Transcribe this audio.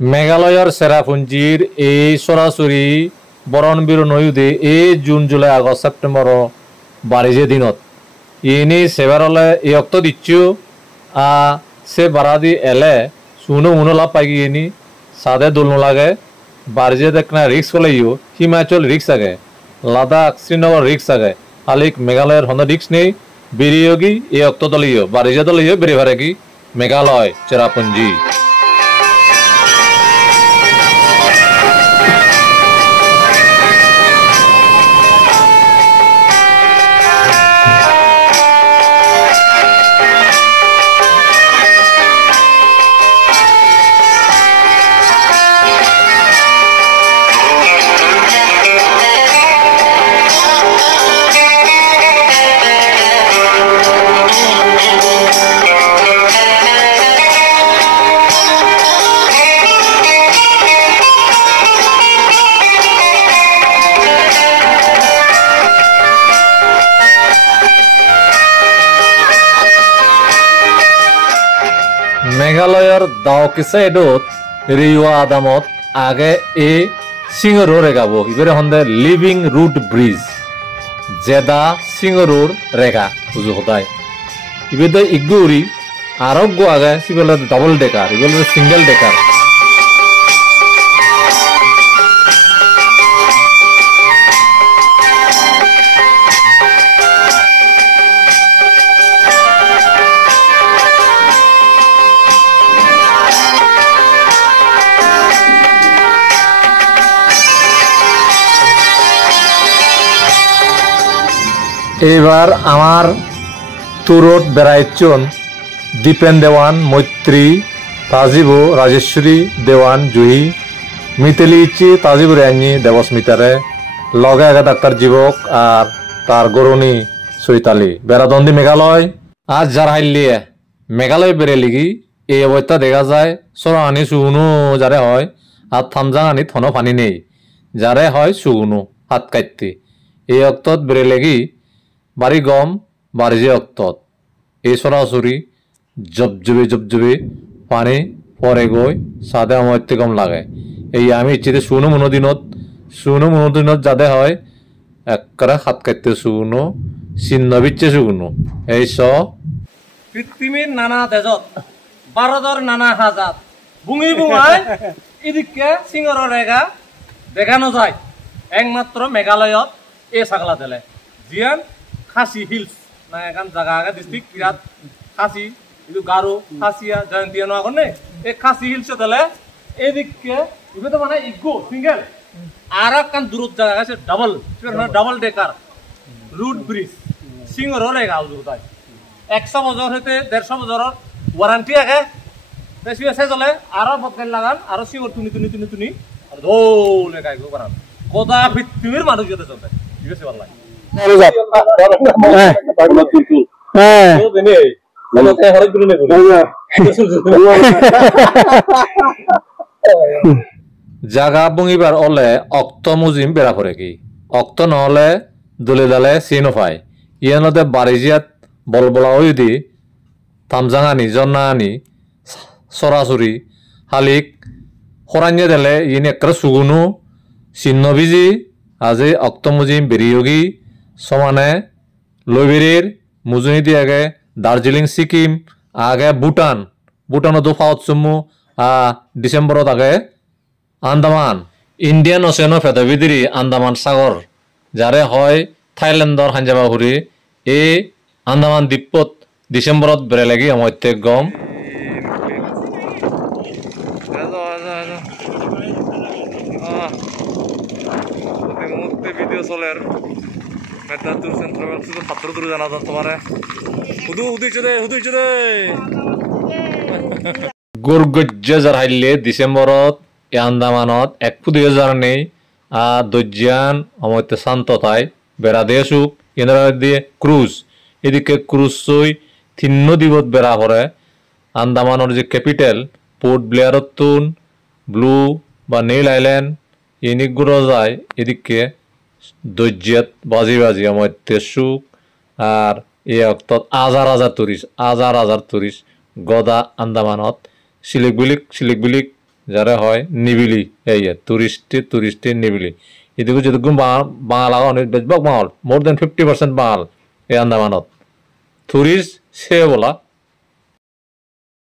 মেঘালয়ৰ চেৰাপুঞ্জীৰ এই চৰাচৰি বৰণবিৰ নৈদে এই জুন জুলাই আগষ্ট সেপ্টেম্বৰ বাৰিজে দিনত ইনি সেবাৰলে এই অক্ত দিচ্ছু সে বারাদি এলে শুনো মুনো লাভ পাই গিয়ে সাদে দোল লাগে বারিজে দেখনা রিক্স হলেও হিমাচল রিক্স আগে লাদাখ শ্রীনগর রিক্স আগে আলিক মেঘালয়ের হন্দ রিক্স নেই বেরিয়েগি এই অক্ত দলীয় বারিজে দলীয় বেরিয়ে ভারে কি মেঘালয় চেরাপুঞ্জি মেঘালয়ৰ দাওকি সাইডত রিওয়া আদামত আগে এ সিংহরোর রেগাব ইবারে হন্দে লিভিং রুট ব্রিজ জেদা সিংহরোর রেগা বুঝু হতায় ইবেদে ইগুরি আরোগ্য আগে সিবেলে ডাবল ডেকার ইবেলে সিঙ্গেল ডেকার এবার আমার তুরত বেড়াইছন দীপেন দেওয়ান মৈত্রী তাজিবু রাজেশ্বরী দেওয়ান জুহি মিতেলি ইচ্ছি তাজিবু রেঞ্জি দেবস্মিতারে লগে আগে ডাক্তার জীবক আর তার গরুণী চৈতালি বেড়াদন্দি মেঘালয় আজ যার হাইলিয়ে মেঘালয় বেড়ে লিগি এই অবস্থা দেখা যায় সরানি সুগুনু যারে হয় আর থামজাঙানি থন পানি নেই যারে হয় সুগুনু হাত কাটতে এই অক্তত বেড়ে লেগি বাড়ি গম বারিজে অক্তত এই সরাসরি জবজবে পানি পরে গই সাদে আমার গম লাগে এই আমি ইচ্ছিতে শুনো মনো দিনত যাতে হয় একবারে হাত কাটতে শুনো চিহ্ন বিচ্ছে শুনো এই পৃথিবীর নানা দেশত ভারতের নানা হাজার বুঙি বুঙায় এদিকে সিংহর রেগা দেখানো যায় একমাত্র মেঘালয়ত এই ছাগলা দিলে জিয়ান খাসি হিলস না এখন জায়গা আগে ডিস্ট্রিক্ট বিরাট খাসি কিন্তু গারো খাসিয়া জয়ন্তিয়া নয় নে এই খাসি হিলস দিলে এদিকে ইবে তো মানে ইগো সিঙ্গেল আর কান দূরত জায়গা আছে ডাবল ডেকার রুট ব্রিজ সিংহর রেগা উজুতায় 100 বছর হইতে 150 বছরের ওয়ারেন্টি আগে বেশি আছে চলে আরো বদকাল লাগান আরো সিংহর তুনি আর দৌলে গাইগো বানান কোদা পৃথিবীর মানুষ যেতে চলে ঠিক আছে ভালো লাগে জাগা বুঙিবার অলে অক্ত মুজিম বেড়া পড়ে কি অক্ত নহলে দলে দালে চিনো পায় ইয়ানতে বারিজিয়াত বলবলা ওই দি তামজাঙানি জন্নানি সরাসরি হালিক খরাঞ্জে দিলে ইন একটা সুগুনু চিহ্ন বিজি আজি অক্ত মুজিম বেরিয়োগী সমানে লইবেরির মুজুনি দিয়ে আগে দার্জিলিং সিকিম আগে ভুটানো দোফা উৎসুমু ডিসেম্বরত আগে আন্দামান ইন্ডিয়ান ওশেনো ফেদবিদিরি আন্দামান সাগর যারে হয় থাইল্যান্ডর হাঞ্জাবাহুরি এই আন্দামান দ্বীপত ডিসেম্বরত বেড়ে লাগি অমত্যে গম ভিডিও চলের মেদিনীপুর সেন্ট্রাল শুধু ছাত্র দূরে জানা যান তোমারে হুদুইছে গুরগজ্জ যার হাইলে ডিসেম্বরত এ আন্দামানত 1,000 নেই দজ্জান অমত্য শান্ত তাই বেড়া দিয়ে সুখ এনারা দিয়ে ক্রুজ এদিকে ক্রুজ সই 3 দিবত বেড়া পড়ে আন্দামানের যে ক্যাপিটাল পোর্ট ব্লেয়ারতুন ব্লু বা নীল আইল্যান্ড ইনিকগুলো যায় এদিকে দজ্জাত বাজি অমত্য সুখ আর এই অক্তত হাজার টুরিস্ট গদা আন্দামানত সিলিক বিলিক যারা হয় নিবিলি এই টুরিস্টে নিবিলি এদিকে যদি বাঙাল অনেক বেশিরভাগ বাঙাল মোর দেন 50% বাঙাল এই আন্দামানত টুরিস্ট সে বলা